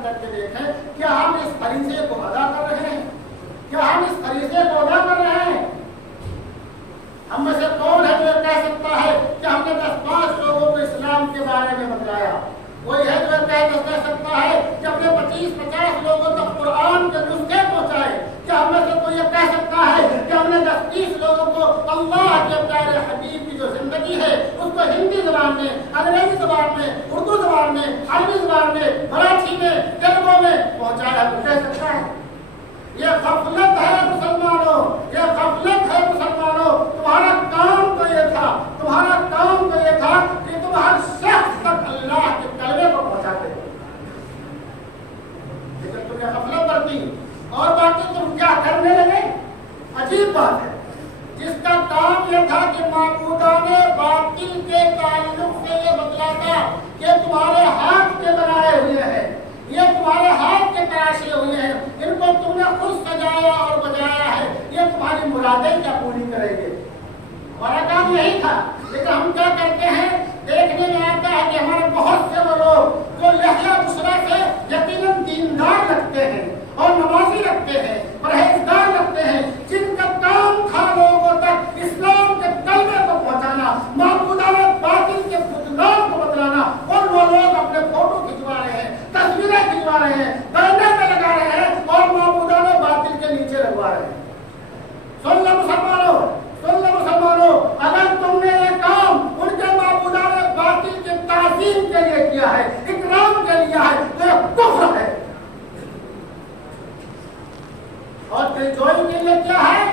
ختم کر کے دیکھیں کیا ہم اس فریضے کو ادا کر رہے ہیں؟ کیا ہم اس فریضے کو ادا کر رہے ہیں؟ ہم میں سے کون ہے جو یہ کہہ سکتا ہے کہ ہم نے 10-5 لوگوں کو اسلام کے بارے میں بتلایا؟ کوئی ہے جو کہہ سکتا ہے کہ ہم نے 25-50 لوگوں تک قرآن کے نسخے پہنچائے؟ کیا ہم میں سے کوئی یہ کہہ سکتا ہے کہ ہم نے 10-20 لوگوں کو اللہ کے پیارے حبیب کی جو زندگی ہے اس کو ہندی زبان میں، انگریزی زبان میں، اردو زبان میں، عربی زبان میں، مراٹھی میں، تیلگو میں پہنچایا؟ تو کہہ سکتا ہے؟ یہ غفلت ہے مسلمانوں، یہ غفلت ہے مسلمانوں۔ تمہارا کام تو یہ تھا، تمہارا کام تو یہ تھا کہ تم ہر شخص تک اللہ کے کلمے کو پہنچاتے ہو، لیکن تم نے غفلت برتی اور باقی تم کیا کرنے لگے؟ عجیب بات ہے، جس کا کام یہ تھا کہ معبودان باطل کے تعلق سے یہ بتلاتا کہ تمہارے ہاتھ کے بنائے ہوئے ہیں، یہ تمہارے ہاتھ کے تراشے ہوئے ہیں، ان کو تم نے خود سجایا اور بجایا ہے، یہ تمہاری مرادیں کیا پوری کریں گے؟ ہمارا کام یہی تھا، لیکن ہم کیا کرتے ہیں؟ دیکھنے میں آتا ہے کہ ہمارے بہت سے وہ لوگ جو لہجہ دوسرا سے یقیناً دیندار رکھتے ہیں اور نمازی رکھتے ہیں، پرہیزگار رکھتے ہیں، جن کا کام تھا لوگوں تک اسلام کے کلمے کو پہنچانا، معبودان باطل کے بتلان کو بتلانا، اور وہ لوگ اپنے فوٹو کھنچوا رہے ہیں، تصویریں کھنچوا رہے ہیں، بینر میں لگا رہے ہیں اور معبودان باطل کے نیچے لگوا رہے ہیں۔ سن لو مسلمانوں، سن لو مسلمانوں، اگر تم نے یہ کام ان کے معبودان باطل کی تعظیم کے لیے کیا ہے، اکرام کے لیے ہے، تو یہ کفر ہے، اور دلجوئی کے لیے کیا ہے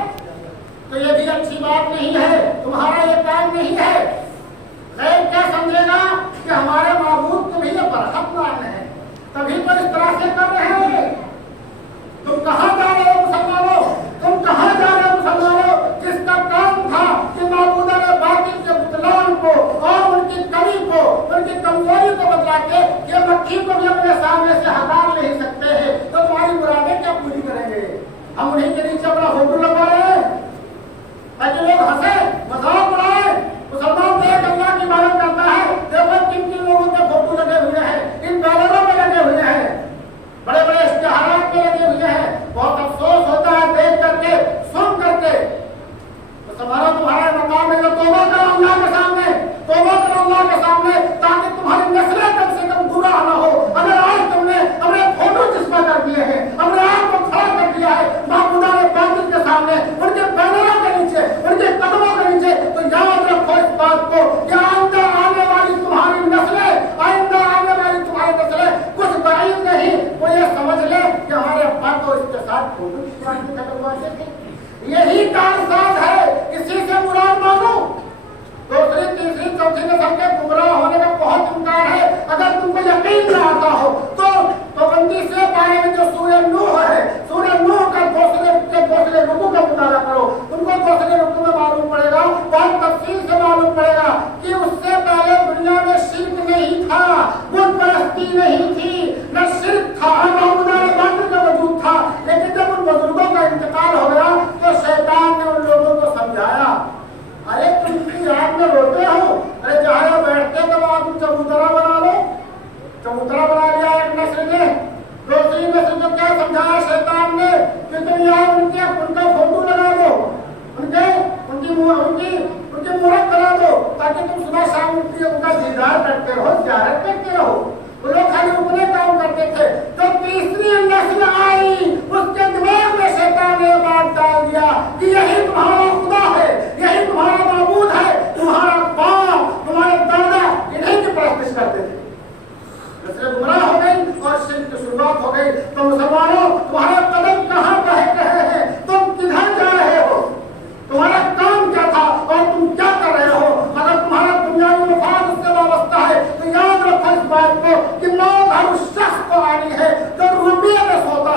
تو یہ بھی اچھی بات نہیں ہے، تمہارا یہ کام نہیں ہے۔ غیر کیا سمجھے گا کہ ہمارے معبود کو بھی یہ برحق ماننے ہیں، تبھی تو اس طرح سے کر رہے ہیں۔ تم کہاں جا رہے ہو مسلمانوں؟ تم کہاں جا رہے ہو مسلمانوں؟ جس کا کام تھا کہ معبودان باطل کے بتلان کو اور ان کی کمی کو، ان کی کمزوری کو بتلا کے کہ مکھی کو بھی اپنے سامنے سے ہٹا نہیں سکتے ہیں، تو تمہاری مرادیں کیا پوری کریں گے؟ ہم انہیں کے نیچے اپنا فوٹو لگا رہے ہیں تاکہ لوگ ہنسے، مذاق اڑائے۔ مسلمان دیکھ اللہ کی عبادت کرتا ہے، دیکھو کن کن لوگوں کے فوٹو لگے ہوئے ہیں، ان بینروں میں لگے ہوئے ہیں، بڑے بڑے اشتہارات میں لگے ہوئے ہیں۔ بہت افسوس ہوتا ہے دیکھ کر کے، سن کر کے۔ مسلمانوں تمہارا مقام ہے کہ توبہ کرو اللہ کے سامنے، توبہ کرو اللہ کے سامنے، تاکہ تمہاری نسلیں کم سے کم گمراہ نہ ہو۔ اگر آج تم نے اپنے فوٹو چسپا کر دیے ہیں، اپنے آپ کو کھڑا کر دیا ہے معبودان باطل کے سامنے، ان کے بینروں کے نیچے، ان کے قدموں کے نیچے، تو یاد رکھو اس بات کو کہ آئندہ آنے والی تمہاری نسلیں، آئندہ آنے والی تمہاری نسلیں کچھ بعید نہیں، وہ یہ سمجھ لے کہ ہمارے ابا تو اس کے ساتھ فوٹو کھنچواتے تھے۔ یہی کارساز ہے، اسی سے مراد مانو۔ دوسری تیسری چوتھی نسل کے گمراہ ہونے کا بہت امکان ہے۔ اگر تم کو یقین نہ آتا ہو تو 29 پارے میں جو سورہ نوح ہے، سورہ نوح کا دوسرے رکوع کا مطالعہ کرو، تم کو دوسرے رکوع میں معلوم پڑے گا، بہت تفصیل سے معلوم پڑے گا کہ اس سے پہلے دنیا میں شرک نہیں تھا، بت پرستی نہیں تھی، نہ شرک تھا، معبودان باطل کا وجود تھا، لیکن جب ان بزرگوں کا انتقال ہو گیا تو شیطان نے ان لوگوں کو سمجھایا، ارے تم کی یاد میں روتے ہو، ارے جہاں بیٹھتے تو وہاں تم چبوترا بنا لو، چبوترا بنا لیا ایک نسل نے۔ دوسری نسل کو کیا سمجھایا شیطان نے کہ تم یہاں ان کا فوٹو لگا دو، ان کی مورت کرا دو، تاکہ تم صبح شام ان کا دیدار کرتے رہو، زیارت کرتے رہو۔ وہ لوگ خالی اتنے کام کرتے تھے۔ جو تیسری نسل آئی اس کے دماغ میں شیطان نے بات ڈال دیا کہ یہی تمہارا خدا ہے، یہی تمہارا معبود ہے، تمہارا باپ، تمہارے دادا انہیں کی پرستش کرتے تھے۔ نسلیں گمراہ ہو گئی اور شرک کی شروعات ہو گئی۔ تو مسلمانوں تمہارا قدم کہاں بہک رہے ہیں؟ تم کدھر جا رہے ہو؟ تمہارا کام کیا تھا اور تم کیا کر رہے ہو؟ اگر تمہارا دنیاوی مفاد اس سے وابستہ ہے تو یاد رکھو اس بات کو کہ موت ہر اس شخص کو آنی ہے جو روپیے میں سوتا